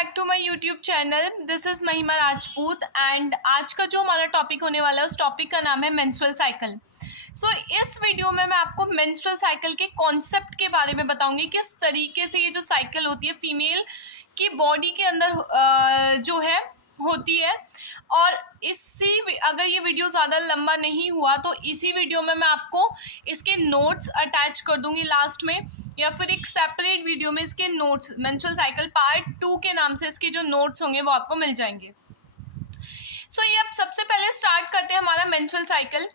Back to my YouTube channel. This is Mahima Rajput and आज का जो हमारा टॉपिक होने वाला है उस टॉपिक का नाम है मेंस्ट्रुअल साइकिल। इस वीडियो में मैं आपको मेंस्ट्रुअल साइकिल के कॉन्सेप्ट के बारे में बताऊंगी, किस तरीके से ये जो साइकिल होती है फीमेल की बॉडी के अंदर जो है होती है। और अगर ये वीडियो ज़्यादा लंबा नहीं हुआ तो इसी वीडियो में मैं आपको इसके नोट्स अटैच कर दूंगी लास्ट में, या फिर एक सेपरेट वीडियो में इसके नोट्स मेंस्ट्रुअल साइकिल पार्ट 2 के नाम से इसके जो नोट्स होंगे वो आपको मिल जाएंगे। ये अब सबसे पहले स्टार्ट करते हैं हमारा मेंस्ट्रुअल साइकिल।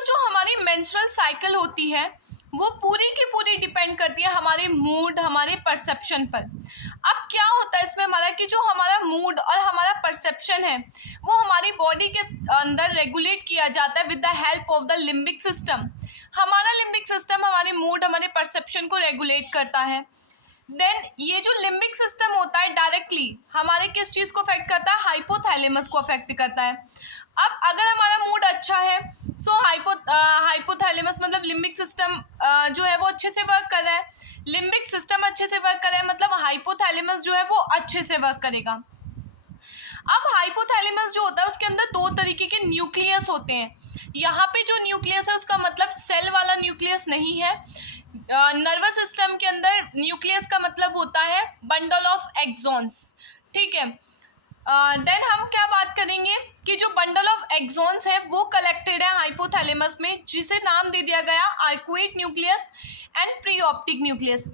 जो हमारी मेंस्ट्रुअल साइकिल होती है वो पूरी की पूरी डिपेंड करती है हमारे मूड, हमारे परसेप्शन पर। अब क्या होता है इसमें हमारा कि जो हमारा मूड और हमारा परसेप्शन है वो हमारी बॉडी के अंदर रेगुलेट किया जाता है with the help of the limbic system. हमारा लिम्बिक सिस्टम हमारे मूड, हमारे परसेप्शन को रेगुलेट करता है। देन ये जो लिम्बिक सिस्टम होता है डायरेक्टली हमारे किस चीज़ को अफेक्ट करता है? हाइपोथैलेमस को अफेक्ट करता है। अब अगर हमारा मूड अच्छा है हाइपोथैलेमस मतलब लिम्बिक सिस्टम जो है वो अच्छे से वर्क कर रहा है। लिम्बिक सिस्टम अच्छे से वर्क कर रहा है मतलब हाइपोथैलेमस जो है वो अच्छे से वर्क करेगा। अब हाइपोथैलेमस जो होता है उसके अंदर दो तरीके के न्यूक्लियस होते हैं। यहाँ पे जो न्यूक्लियस है उसका मतलब सेल वाला न्यूक्लियस नहीं है। नर्वस सिस्टम के अंदर न्यूक्लियस का मतलब होता है बंडल ऑफ एक्सॉन्स। ठीक है। देन हम क्या बात करेंगे कि जो बंडल ऑफ एक्सॉन्स है वो कलेक्टेड है हाइपोथैलेमस में, जिसे नाम दे दिया गया arcuate nucleus and pre optic nucleus.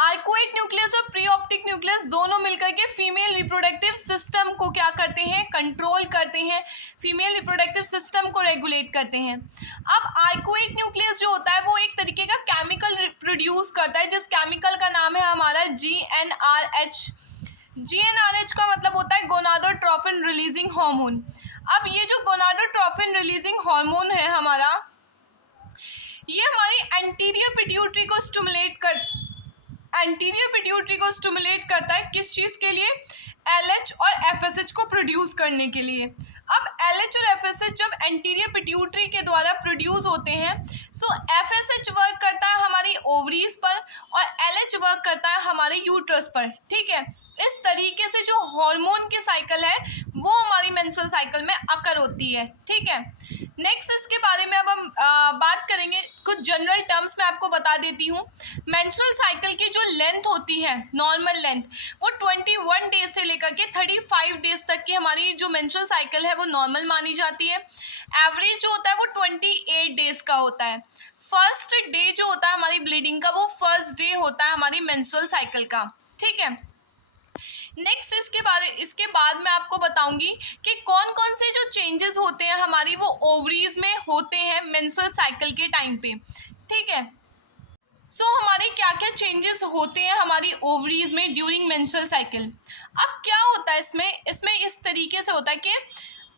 Arcuate nucleus और प्री ऑप्टिक न्यूक्लियस दोनों मिलकर के फीमेल रिप्रोडक्टिव सिस्टम को क्या करते हैं? कंट्रोल करते हैं, फीमेल रिप्रोडक्टिव सिस्टम को रेगुलेट करते हैं। अब आर्कुएट न्यूक्लियस जो होता है वो एक तरीके का केमिकल प्रोड्यूस करता है, जिस केमिकल का नाम है हमारा GnRH। GnRH का मतलब होता है गोनाडोट्रोफिन रिलीजिंग हार्मोन। अब ये जो गोनाडोट्रोफिन रिलीजिंग हार्मोन है हमारा, ये हमारी एंटीरियर पिट्यूटरी को स्टिमुलेट करता है। किस चीज़ के लिए? LH और FSH को प्रोड्यूस करने के लिए। अब LH और FSH जब एंटीरियर पिट्यूटरी के द्वारा प्रोड्यूस होते हैं FSH वर्क करता है हमारी ओवरीज पर और LH वर्क करता है हमारे यूट्रस पर। ठीक है। इस तरीके से जो हार्मोन की साइकिल है वो हमारी मेंस्ट्रुअल साइकिल में अकर होती है। ठीक है। नेक्स्ट इसके बारे में अब हम बात करेंगे। कुछ जनरल टर्म्स में आपको बता देती हूँ। मेंस्ट्रुअल साइकिल की जो लेंथ होती है, नॉर्मल लेंथ, वो 21 डेज से लेकर के 35 डेज तक की हमारी जो मेंस्ट्रुअल साइकिल है वो नॉर्मल मानी जाती है। एवरेज जो होता है वो 28 डेज का होता है। फर्स्ट डे जो होता है हमारी ब्लीडिंग का वो फर्स्ट डे होता है हमारी मेंस्ट्रुअल साइकिल का। ठीक है। नेक्स्ट इसके बाद मैं आपको बताऊंगी कि कौन कौन से जो चेंजेस होते हैं हमारी वो ओवरीज में होते हैं मेंस्ट्रुअल साइकिल के टाइम पे। ठीक है। हमारे क्या क्या चेंजेस होते हैं हमारी ओवरीज में ड्यूरिंग मेंस्ट्रुअल साइकिल। अब क्या होता है इसमें इस तरीके से होता है कि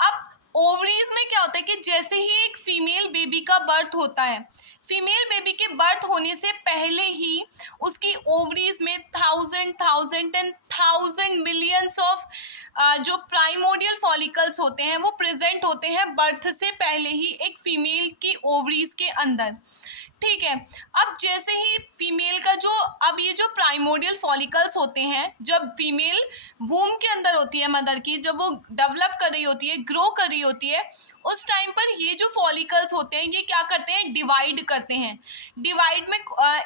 अब ओवरीज में क्या होता है कि जैसे ही एक फीमेल बेबी का बर्थ होता है, फीमेल बेबी के बर्थ होने से पहले ही उसकी ओवरीज में 1000 मिलियंस ऑफ जो प्राइमोडियल फॉलिकल्स होते हैं वो प्रेजेंट होते हैं बर्थ से पहले ही एक फीमेल की ओवरीज के अंदर। ठीक है। अब जैसे ही फीमेल का ये जो प्राइमोडियल फॉलिकल्स होते हैं, जब फीमेल वूम के अंदर होती है मदर की, जब वो डेवलप कर रही होती है, ग्रो कर रही होती है, उस टाइम पर ये जो फॉलिकल्स होते हैं ये क्या करते हैं? डिवाइड करते हैं। डिवाइड में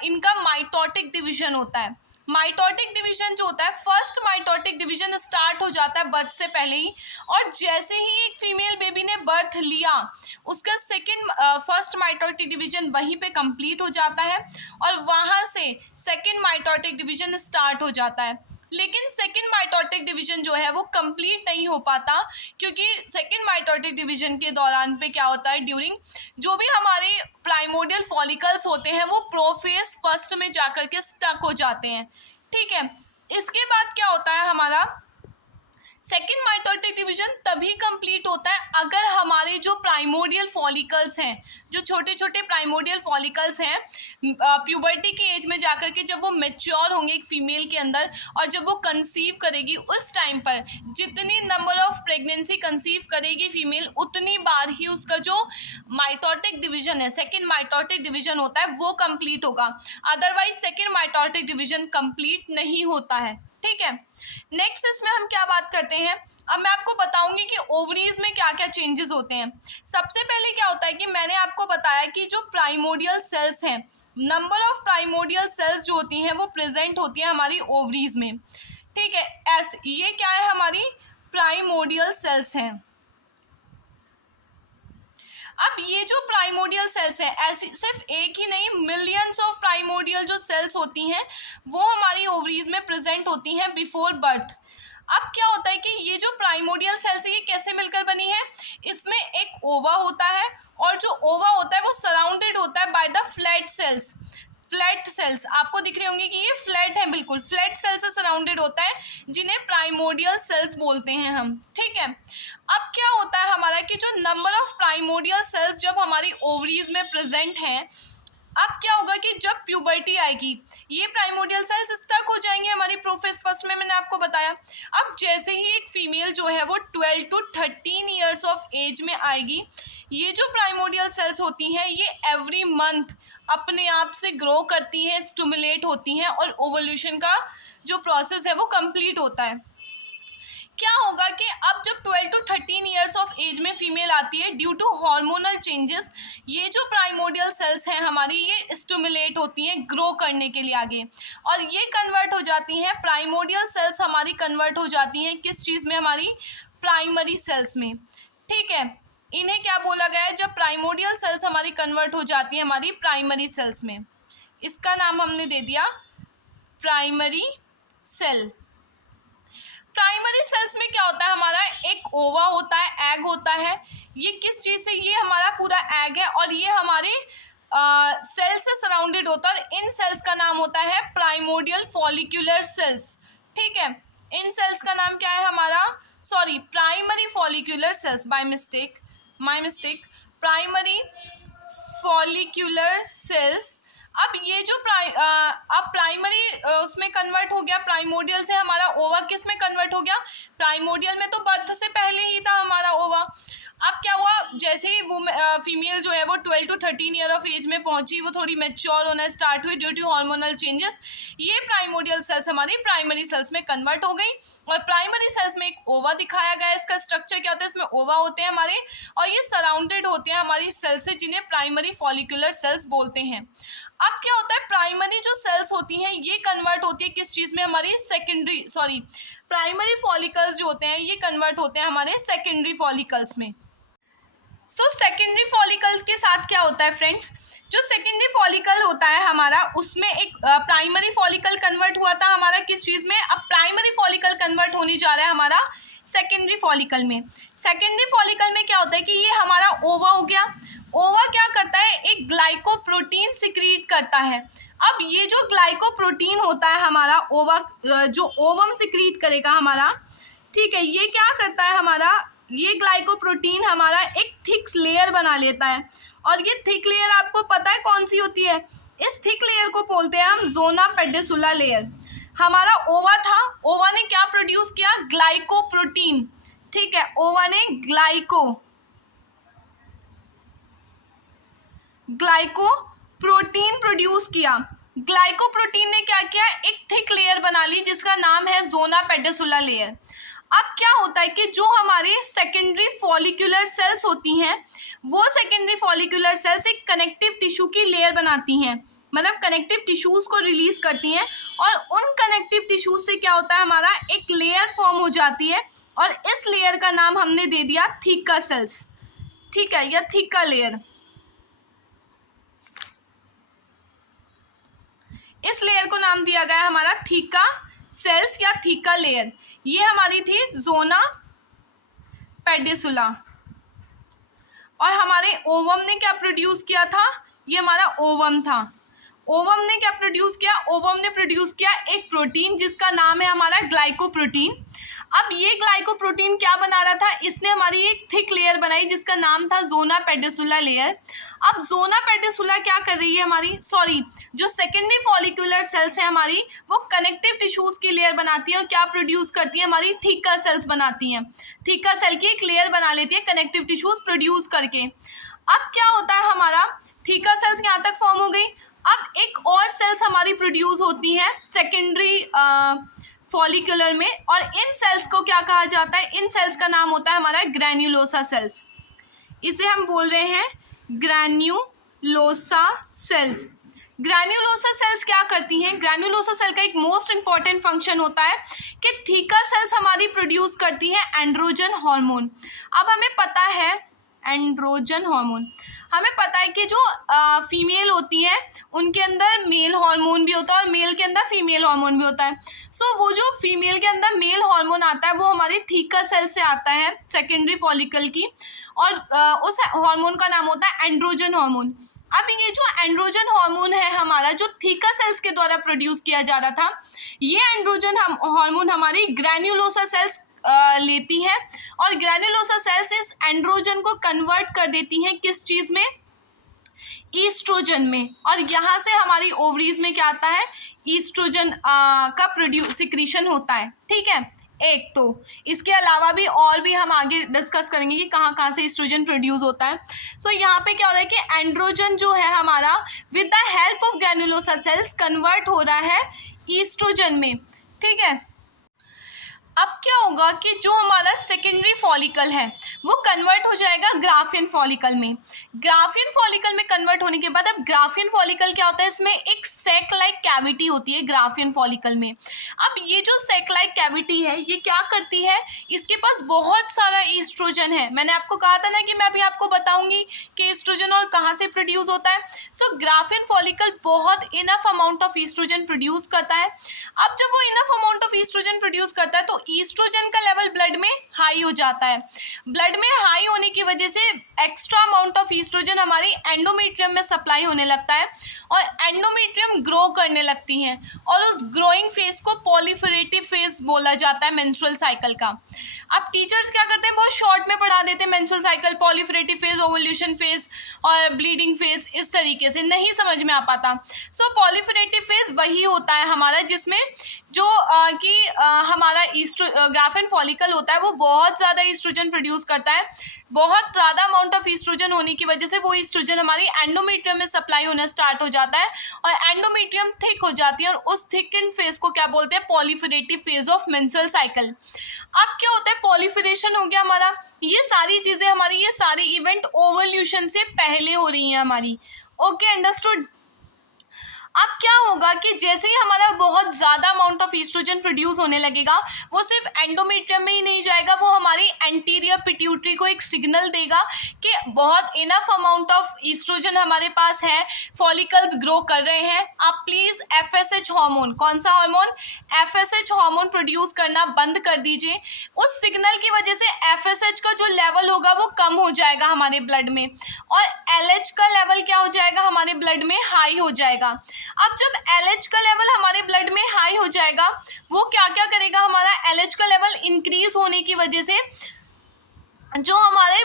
इनका माइटोटिक डिवीजन होता है। माइटोटिक डिवीजन जो होता है, फर्स्ट माइटोटिक डिवीजन स्टार्ट हो जाता है बर्थ से पहले ही, और जैसे ही एक फीमेल बेबी ने बर्थ लिया उसका फर्स्ट माइटोटिक डिवीजन वहीं पे कंप्लीट हो जाता है और वहाँ से सेकेंड माइटोटिक डिवीजन स्टार्ट हो जाता है। लेकिन सेकेंड माइटोटिक डिवीजन जो है वो कंप्लीट नहीं हो पाता, क्योंकि सेकेंड माइटोटिक डिवीजन के दौरान पे क्या होता है, ड्यूरिंग जो भी हमारे प्राइमोडियल फॉलिकल्स होते हैं वो प्रोफेज फर्स्ट में जाकर के स्टक हो जाते हैं। ठीक है। इसके बाद क्या होता है हमारा सेकेंड माइटोटिक डिवीजन तभी कंप्लीट होता है अगर हमारे जो प्राइमोडियल फॉलिकल्स हैं, जो छोटे छोटे प्राइमोडियल फॉलिकल्स हैं, प्यूबर्टी की एज में जाकर के जब वो मैच्योर होंगे एक फीमेल के अंदर और जब वो कंसीव करेगी उस टाइम पर जितनी नंबर ऑफ प्रेगनेंसी कंसीव करेगी फीमेल उतनी बार ही उसका जो माइटोटिक डिवीजन है, सेकेंड माइटोटिक डिवीजन होता है वो कंप्लीट होगा। Otherwise second mitotic division complete नहीं होता है। ठीक है, नेक्स्ट इसमें हम क्या बात करते हैं, अब मैं आपको बताऊंगी कि ओवरीज में क्या क्या चेंजेस होते हैं। सबसे पहले क्या होता है कि मैंने आपको बताया कि जो प्राइमोडियल सेल्स हैं, नंबर ऑफ प्राइमोडियल सेल्स जो होती हैं वो प्रेजेंट होती है हमारी ओवरीज में। ठीक है, ऐसे ये क्या है, हमारी प्राइमोडियल सेल्स हैं। अब ये जो प्राइमोडियल सेल्स हैं, ऐसी सिर्फ एक ही नहीं, मिलियंस ऑफ प्राइमोडियल जो सेल्स होती हैं वो हमारी ओवरीज में प्रेजेंट होती हैं बिफोर बर्थ। अब क्या होता है कि ये जो प्राइमोडियल सेल्स है ये कैसे मिलकर बनी है, इसमें एक ओवा होता है और जो ओवा होता है वो सराउंडेड होता है by the flat sales. Flat sales आपको दिख रही होंगी कि ये फ्लैट है, बिल्कुल फ्लैट सेल से सराउंडेड होता है, जिन्हें प्राइमोडियल सेल्स बोलते हैं हम। ठीक है, अब क्या होता है हमारा कि जो नंबर ऑफ प्राइमोडियल सेल्स जब हमारी ओवरीज में प्रेजेंट हैं, अब क्या होगा कि जब प्यूबर्टी आएगी ये प्राइमोडियल सेल्स स्टक हो जाएंगे हमारी प्रोफेस फर्स्ट में मैंने आपको बताया। अब जैसे ही एक फीमेल जो है वो 12 to 13 ईयर्स ऑफ एज में आएगी, ये जो प्राइमोडियल सेल्स होती हैं ये एवरी मंथ अपने आप से ग्रो करती हैं, स्टिमुलेट होती हैं और ओवल्यूशन का जो प्रोसेस है वो कंप्लीट होता है। क्या होगा कि अब जब 12 to 13 ईयर्स ऑफ एज में फीमेल आती है, ड्यू टू हार्मोनल चेंजेस ये जो प्राइमोडियल सेल्स हैं हमारी ये स्टिमुलेट होती हैं ग्रो करने के लिए आगे, और ये कन्वर्ट हो जाती हैं, प्राइमोडियल सेल्स हमारी कन्वर्ट हो जाती हैं किस चीज़ में, हमारी प्राइमरी सेल्स में। ठीक है, इन्हें क्या बोला गया है, जब प्राइमोडियल सेल्स हमारी कन्वर्ट हो जाती है हमारी प्राइमरी सेल्स में, इसका नाम हमने दे दिया प्राइमरी सेल। प्राइमरी सेल्स में क्या होता है, हमारा एक ओवा होता है, एग होता है, ये किस चीज़ से, ये हमारा पूरा एग है और ये हमारे सेल से सराउंडेड होता है, इन सेल्स का नाम होता है प्राइमोडियल फॉलिक्यूलर सेल्स। ठीक है, इन सेल्स का नाम क्या है हमारा, sorry primary follicular cells, my mistake, primary follicular cells. अब ये जो अब प्राइमरी उसमें कन्वर्ट हो गया, प्राइमोडियल से हमारा ओवा किस में कन्वर्ट हो गया, प्राइमोडियल में तो बर्थ से पहले ही था हमारा ओवा। अब क्या हुआ, जैसे ही वो फीमेल जो है वो 12 to 13 ईयर ऑफ एज में पहुंची, वो थोड़ी मैच्योर होना स्टार्ट हुई ड्यू टू हार्मोनल चेंजेस, ये प्राइमोडियल सेल्स हमारी प्राइमरी सेल्स में कन्वर्ट हो गई और प्राइमरी सेल्स में एक ओवा दिखाया गया है। इसका स्ट्रक्चर क्या होता है, इसमें ओवा होते हैं हमारे और ये सराउंडेड होते हैं हमारी सेल से, जिन्हें प्राइमरी फॉलिकुलर सेल्स बोलते हैं। अब क्या होता है, प्राइमरी जो सेल्स होती हैं ये कन्वर्ट होती है किस चीज़ में, हमारी प्राइमरी फॉलिकल्स जो होते हैं ये कन्वर्ट होते हैं हमारे सेकेंडरी फॉलिकल्स में। सेकेंडरी फॉलिकल्स के साथ क्या होता है फ्रेंड्स, जो सेकेंडरी फॉलिकल होता है हमारा उसमें एक प्राइमरी फॉलिकल कन्वर्ट हुआ था हमारा किस चीज़ में, अब प्राइमरी फॉलिकल कन्वर्ट होने जा रहा है हमारा सेकेंडरी फॉलिकल में। सेकेंडरी फॉलिकल में क्या होता है कि ये हमारा ओवा हो गया, ओवा क्या करता है, एक ग्लाइकोप्रोटीन सिक्रीट करता है। अब ये जो ग्लाइकोप्रोटीन होता है हमारा ओवा, जो ओवम सिक्रीट करेगा हमारा, ठीक है, ये क्या करता है हमारा, ये ग्लाइकोप्रोटीन हमारा एक थिक लेयर बना लेता है और ये थिक लेयर आपको पता है कौन सी होती है, इस थिक लेयर को बोलते हैं हम ज़ोना पेडिसुला लेयर। हमारा ओवा था, ओवा ने क्या प्रोड्यूस किया, ग्लाइकोप्रोटीन। ठीक है, ओवा ने ग्लाइकोप्रोटीन प्रोड्यूस किया। ग्लाइकोप्रोटीन ने क्या किया, एक थिक लेयर बना ली जिसका नाम है ज़ोना पेडिसुला लेयर। अब क्या होता है कि जो हमारे सेकेंडरी फॉलिकुलर सेल्स होती हैं वो सेकेंडरी फॉलिकुलर सेल्स एक कनेक्टिव टिश्यू की लेयर बनाती हैं, मतलब कनेक्टिव टिश्यूज़ को रिलीज करती हैं और उन कनेक्टिव टिश्यूज से क्या होता है, हमारा एक लेयर फॉर्म हो जाती है और इस लेयर का नाम हमने दे दिया थीका सेल्स। ठीक है, या थीका लेयर, इस लेयर को नाम दिया गया हमारा थीका सेल्स या थीका लेयर। ये हमारी थी ज़ोना पेडिसुला और हमारे ओवम ने क्या प्रोड्यूस किया था, ये हमारा ओवम था। ओवम ने क्या प्रोड्यूस किया, ओवम ने प्रोड्यूस किया एक प्रोटीन जिसका नाम है हमारा ग्लाइकोप्रोटीन। अब ये ग्लाइकोप्रोटीन क्या बना रहा था, इसने हमारी एक थिक लेयर बनाई जिसका नाम था ज़ोना पेडिसुला लेयर। अब ज़ोना पेडिसुला क्या कर रही है हमारी, जो सेकेंडरी फॉलिकुलर सेल्स है हमारी वो कनेक्टिव टिश्यूज़ की लेयर बनाती है और क्या प्रोड्यूस करती है, हमारी थीका सेल्स बनाती हैं। थीका सेल की एक लेयर बना लेती है कनेक्टिव टिश्यूज़ प्रोड्यूस करके। अब क्या होता है, हमारा थीका सेल्स यहाँ तक फॉर्म हो गई। अब एक और सेल्स हमारी प्रोड्यूस होती हैं सेकेंडरी फॉलिकुलर में, और इन सेल्स को क्या कहा जाता है, इन सेल्स का नाम होता है हमारा ग्रैन्युलोसा सेल्स। इसे हम बोल रहे हैं ग्रैन्युलोसा सेल्स। ग्रैन्युलोसा सेल्स क्या करती हैं, ग्रैन्युलोसा सेल का एक मोस्ट इंपॉर्टेंट फंक्शन होता है कि थीका सेल्स हमारी प्रोड्यूस करती है एंड्रोजन हार्मोन। अब हमें पता है एंड्रोजन हार्मोन, हमें पता है कि जो फीमेल होती है उनके अंदर मेल हार्मोन भी होता है और मेल के अंदर फीमेल हार्मोन भी होता है। सो वो जो फीमेल के अंदर मेल हार्मोन आता है वो हमारी थीका सेल से आता है, सेकेंडरी फॉलिकल की, और उस हार्मोन का नाम होता है एंड्रोजन हार्मोन। अब ये जो एंड्रोजन हार्मोन है हमारा, जो थीका सेल्स के द्वारा प्रोड्यूस किया जा रहा था, ये एंड्रोजन हार्मोन हमारी ग्रैन्युलोसा सेल्स लेती है, और ग्रैन्युलोसा सेल्स इस एंड्रोजन को कन्वर्ट कर देती हैं किस चीज में, ईस्ट्रोजन में, और यहाँ से हमारी ओवरीज में क्या आता है, ईस्ट्रोजन का सिक्रीशन होता है। ठीक है, एक तो इसके अलावा भी और भी हम आगे डिस्कस करेंगे कि कहाँ कहाँ से ईस्ट्रोजन प्रोड्यूस होता है। सो यहाँ पे क्या हो रहा है कि एंड्रोजन जो है हमारा with the help of granulosa cells convert हो रहा है ईस्ट्रोजन में। ठीक है, अब क्या होगा कि जो हमारा सेकेंडरी फॉलिकल है वो कन्वर्ट हो जाएगा ग्राफियन फॉलिकल में। ग्राफियन फॉलिकल में कन्वर्ट होने के बाद अब ग्राफियन फॉलिकल क्या होता है, इसमें एक सैक लाइक कैविटी होती है ग्राफियन फॉलिकल में। अब ये जो सैक लाइक कैविटी है ये क्या करती है, इसके पास बहुत सारा ईस्ट्रोजन है। मैंने आपको कहा था ना कि मैं अभी आपको बताऊंगी कि ईस्ट्रोजन और कहाँ से प्रोड्यूस होता है। सो ग्राफियन फॉलिकल बहुत enough amount of oestrogen produce करता है। अब जब वो enough amount of oestrogen produce करता है तो ईस्ट्रोजन का लेवल ब्लड में हाई हो जाता है। ब्लड में हाई होने की वजह से एक्स्ट्रा अमाउंट ऑफ ईस्ट्रोजन हमारी एंडोमेट्रियम में सप्लाई होने लगता है और एंडोमेट्रियम ग्रो करने लगती हैं, और उस ग्रोइंग फेज को पॉलीफेरेटिव फेज बोला जाता है मेंस्ट्रुअल साइकिल का। अब टीचर्स क्या करते हैं, बहुत शॉर्ट में पढ़ा देते हैं menstrual cycle, proliferative phase, ovulation phase और ब्लीडिंग फेज, इस तरीके से नहीं समझ में आ पाता। सो पॉलीफेरेटिव फेज वही होता है हमारा जिसमें जो हमारा ग्राफियन फॉलिकल होता है वो बहुत ज़्यादा ईस्ट्रोजन प्रोड्यूस करता है। बहुत ज़्यादा अमाउंट ऑफ ईस्ट्रोजन होने की वजह से वो ईस्ट्रोजन हमारी एंडोमेट्रियम में सप्लाई होना स्टार्ट हो जाता है और एंडोमेट्रियम थिक हो जाती है, और उस थिकन फेज को क्या बोलते हैं, पॉलीफेरेटिव फेज ऑफ मेंस्ट्रुअल साइकिल। अब क्या होता है, पॉलीफेरेशन हो गया हमारा, ये सारी चीज़ें हमारी, ये सारी इवेंट ओवल्यूशन से पहले हो रही हैं हमारी। Okay, understood. अब क्या होगा कि जैसे ही हमारा बहुत ज़्यादा अमाउंट ऑफ ईस्ट्रोजन प्रोड्यूस होने लगेगा, वो सिर्फ एंडोमेट्रियम में ही नहीं जाएगा, वो हमारी एंटीरियर पिट्यूटरी को एक सिग्नल देगा कि बहुत इनफ अमाउंट ऑफ ईस्ट्रोजन हमारे पास है, फॉलिकल्स ग्रो कर रहे हैं, आप प्लीज़ एफएसएच हार्मोन, कौन सा हार्मोन, एफएसएच हार्मोन प्रोड्यूस करना बंद कर दीजिए। उस सिग्नल की वजह से एफएसएच का जो लेवल होगा वो कम हो जाएगा हमारे ब्लड में, और एलएच का लेवल क्या हो जाएगा, हमारे ब्लड में हाई हो जाएगा। अब जब LH का लेवल हमारे ब्लड में हाई हो जाएगा, वो क्या क्या करेगा, हमारा LH का लेवल इंक्रीज होने की वजह से जो हमारे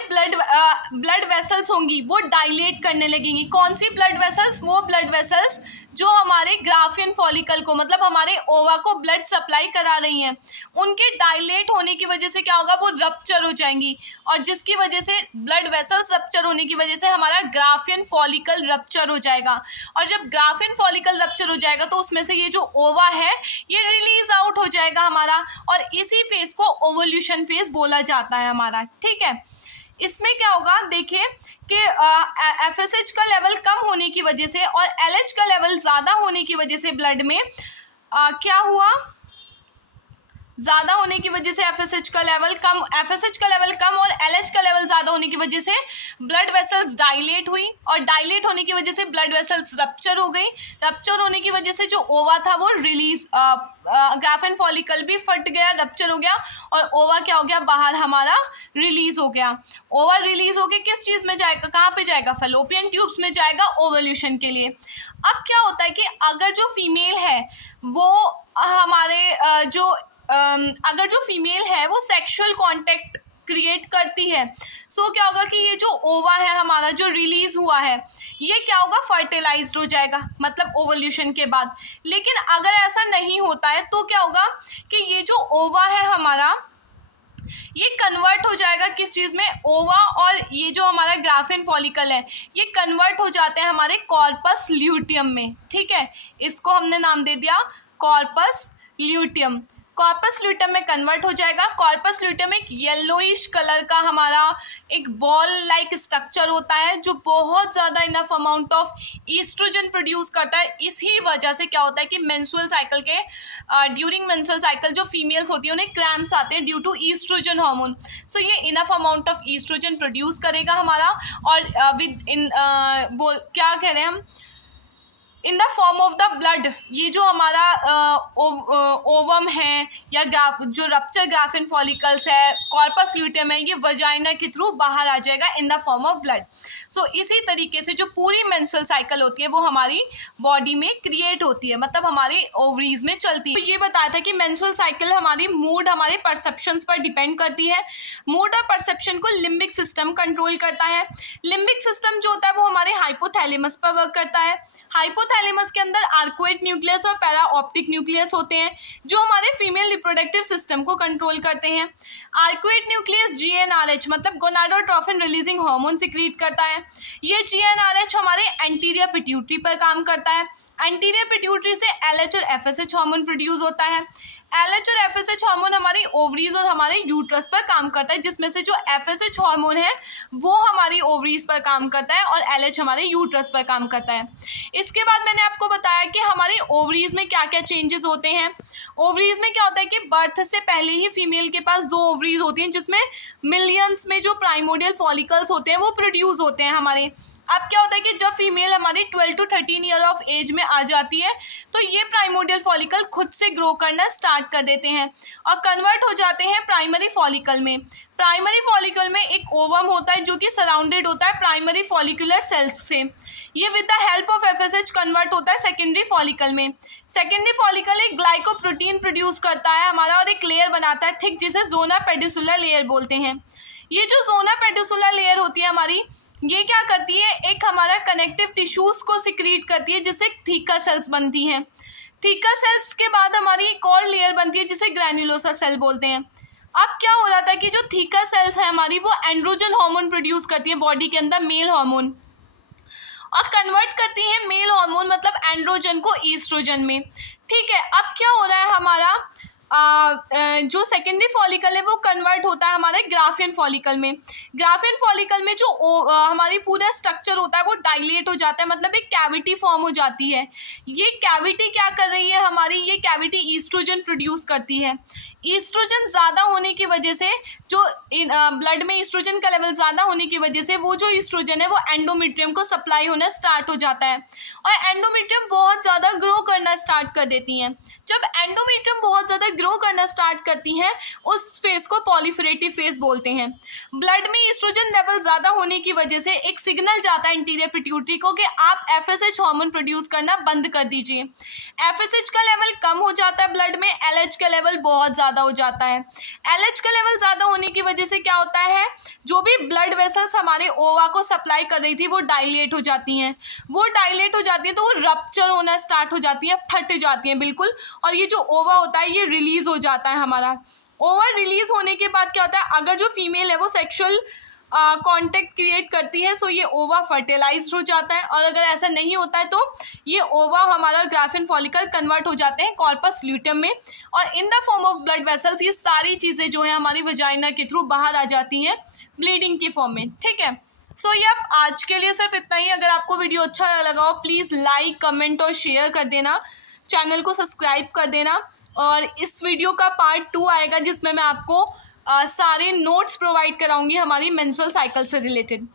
ब्लड वेसल्स होंगी वो डायलेट करने लगेंगी। कौन सी ब्लड वेसल्स, वो ब्लड वेसल्स जो हमारे ग्राफियन फॉलिकल को, मतलब हमारे ओवा को ब्लड सप्लाई करा रही हैं, उनके डायलेट होने की वजह से क्या होगा, वो रप्चर हो जाएंगी, और जिसकी वजह से ब्लड वेसल्स रप्चर होने की वजह से हमारा ग्राफियन फॉलिकल रप्चर हो जाएगा। और जब ग्राफियन फॉलिकल रप्चर हो जाएगा तो उसमें से ये जो ओवा है ये रिलीज आउट हो जाएगा हमारा, और इसी फेज को ओवल्यूशन फेज बोला जाता है हमारा। ठीक है, इसमें क्या होगा, देखिए कि एफएसएच का लेवल कम होने की वजह से और एलएच का लेवल ज़्यादा होने की वजह से ब्लड में क्या हुआ, ज़्यादा होने की वजह से एफएसएच का लेवल कम और एलएच का लेवल ज़्यादा होने की वजह से ब्लड वेसल्स डायलेट हुई, और डायलेट होने की वजह से ब्लड वेसल्स रप्चर हो गई। रप्चर होने की वजह से जो ओवा था वो रिलीज, ग्राफियन फॉलिकल भी फट गया, रप्चर हो गया, और ओवा क्या हो गया, बाहर हमारा रिलीज हो गया। ओवा रिलीज हो के किस चीज़ में जाएगा, कहाँ पे जाएगा, फैलोपियन ट्यूब्स में जाएगा ओवल्यूशन के लिए। अब क्या होता है कि अगर जो फीमेल है वो हमारे अगर जो फीमेल है वो सेक्सुअल कांटेक्ट क्रिएट करती है, सो क्या होगा कि ये जो ओवा है हमारा जो रिलीज हुआ है ये क्या होगा, फर्टिलाइज्ड हो जाएगा, मतलब ओवल्यूशन के बाद। लेकिन अगर ऐसा नहीं होता है तो क्या होगा कि ये जो ओवा है हमारा ये कन्वर्ट हो जाएगा किस चीज़ में, ओवा, और ये जो हमारा ग्राफियन फॉलिकल है ये कन्वर्ट हो जाते हैं हमारे कॉर्पस ल्यूटियम में। ठीक है, इसको हमने नाम दे दिया कॉर्पस ल्यूटियम। कॉर्पस ल्यूटेम में कन्वर्ट हो जाएगा। कॉर्पस ल्यूटेम एक येलोइश कलर का हमारा एक बॉल लाइक स्ट्रक्चर होता है जो बहुत ज़्यादा enough amount of oestrogen produce करता है। इसी वजह से क्या होता है कि मेंस्ट्रुअल साइकिल के ड्यूरिंग मेंस्ट्रुअल साइकिल जो फीमेल्स होती है उन्हें क्रैम्प्स आते हैं due to oestrogen hormone. So ये enough amount of oestrogen produce करेगा हमारा, और विद इन क्या कह रहे हैं हम, in the form of the blood. ये जो हमारा ओवम है या जो रप्चर ग्राफिन फॉलिकल्स है, कॉर्पस ल्यूटेम है, ये वजाइना के थ्रू बाहर आ जाएगा in the form of blood. So इसी तरीके से जो पूरी मेंस्ट्रुअल साइकिल होती है वो हमारी बॉडी में क्रिएट होती है, मतलब हमारी ओवरीज में चलती है। तो ये बताया था कि मेंस्ट्रुअल साइकिल हमारी मूड, हमारे परसेप्शंस पर डिपेंड करती है। मूड और परसेप्शन को लिम्बिक सिस्टम कंट्रोल करता है। लिम्बिक सिस्टम जो होता है वो हमारे हाइपोथैलेमस पर वर्क करता है। हाइपोथैलेमस के अंदर आर्कुएट न्यूक्लियस और पैरा ऑप्टिक न्यूक्लियस होते हैं जो हमारे फीमेल रिप्रोडक्टिव सिस्टम को कंट्रोल करते हैं। आर्कुएट न्यूक्लियस GnRH मतलब गोनाडोट्रोफिन रिलीजिंग हार्मोन सिक्रीट करता है। ये GnRH हमारे एंटीरियर पिट्यूटरी पर काम करता है। एंटीरियर पिट्यूटरी से LH और FSH हार्मोन प्रोड्यूस होता है। LH और FSH हार्मोन हमारी ओवरीज और हमारे यूट्रस पर काम करता है, जिसमें से जो FSH हार्मोन है वो हमारी ओवरीज पर काम करता है और LH हमारे यूट्रस पर काम करता है। इसके बाद मैंने आपको बताया कि हमारे ओवरीज में क्या क्या चेंजेस होते हैं। ओवरीज में क्या होता है कि बर्थ से पहले ही फीमेल के पास 2 ओवरीज होती हैं जिसमें मिलियंस में जो प्राइमोडियल फॉलिकल्स होते हैं वो प्रोड्यूस होते हैं हमारे। अब क्या होता है कि जब फीमेल हमारी 12 to 13 ईयर ऑफ एज में आ जाती है तो ये प्राइमोडियल फॉलिकल खुद से ग्रो करना स्टार्ट कर देते हैं और कन्वर्ट हो जाते हैं प्राइमरी फॉलिकल में। प्राइमरी फॉलिकल में एक ओवम होता है जो कि सराउंडेड होता है प्राइमरी फॉलिकुलर सेल्स से। ये with the help of FSH convert होता है सेकेंडरी फॉलिकल में। सेकेंडरी फॉलिकल एक ग्लाइकोप्रोटीन प्रोड्यूस करता है हमारा और एक लेयर बनाता है थिक, जिसे जोना पेडिसुलर लेयर बोलते हैं। ये जो जोना पेडिसुलर लेयर होती है हमारी, ये क्या करती है, एक हमारा कनेक्टिव टिश्यूज को सिक्रीट करती है जिससे थीका सेल्स बनती हैं। थीका सेल्स के बाद हमारी एक और लेयर बनती है जिसे ग्रैन्युलोसा सेल बोलते हैं। अब क्या हो रहा था कि जो थीका सेल्स है हमारी वो एंड्रोजन हार्मोन प्रोड्यूस करती है बॉडी के अंदर, मेल हार्मोन, और कन्वर्ट करती है मेल हार्मोन मतलब एंड्रोजन को ईस्ट्रोजन में। ठीक है, अब क्या हो रहा है हमारा जो सेकेंडरी फॉलिकल है वो कन्वर्ट होता है हमारे ग्राफियन फॉलिकल में। ग्राफियन फॉलिकल में जो हमारी पूरा स्ट्रक्चर होता है वो डायलेट हो जाता है, मतलब एक कैविटी फॉर्म हो जाती है। ये कैविटी क्या कर रही है हमारी, ये कैविटी ईस्ट्रोजन प्रोड्यूस करती है। ईस्ट्रोजन ज़्यादा होने की वजह से जो ब्लड में ईस्ट्रोजन का लेवल ज़्यादा होने की वजह से वो जो ईस्ट्रोजन है वो एंडोमेट्रियम को सप्लाई होना स्टार्ट हो जाता है और एंडोमेट्रियम बहुत ज़्यादा ग्रो करना स्टार्ट कर देती हैं। जब एंडोमेट्रियम बहुत ज़्यादा ग्रो करना स्टार्ट करती हैं उस फेज को पॉलीफरेटिव फेज बोलते हैं। ब्लड में ईस्ट्रोजन लेवल ज़्यादा होने की वजह से एक सिग्नल जाता है इंटीरियर पिट्यूटरी को कि आप FSH हार्मोन प्रोड्यूस करना बंद कर दीजिए। FSH का लेवल कम हो जाता है ब्लड में, LH का लेवल बहुत ज़्यादा हो जाता है। LH का लेवल ज़्यादा होने की वजह से क्या होता है, जो भी ब्लड वेसल्स हमारे ओवा को सप्लाई कर रही थी वो डायलेट हो जाती हैं। वो डायलेट हो जाती है तो वो रप्चर होना स्टार्ट हो जाती है, फट जाती हैं बिल्कुल, और ये जो ओवा होता है ये रिलीज हो जाता है हमारा। ओवर रिलीज होने के बाद क्या होता है, अगर जो फीमेल है वो सेक्सुअल कांटेक्ट क्रिएट करती है सो ये ओवा फर्टिलाइज्ड हो जाता है, और अगर ऐसा नहीं होता है तो ये ओवा हमारा ग्राफिन फॉलिकल कन्वर्ट हो जाते हैं कॉर्पस ल्यूटेम में, और इन the form of blood vessels ये सारी चीज़ें जो है हमारी वजाइना के थ्रू बाहर आ जाती हैं ब्लीडिंग के फॉर्म में। ठीक है, सो ये अब आज के लिए सिर्फ इतना ही। अगर आपको वीडियो अच्छा लगा हो प्लीज़ लाइक, कमेंट और शेयर कर देना, चैनल को सब्सक्राइब कर देना, और इस वीडियो का पार्ट 2 आएगा जिसमें मैं आपको सारे नोट्स प्रोवाइड कराऊंगी हमारी मेंस्ट्रुअल साइकिल से रिलेटेड।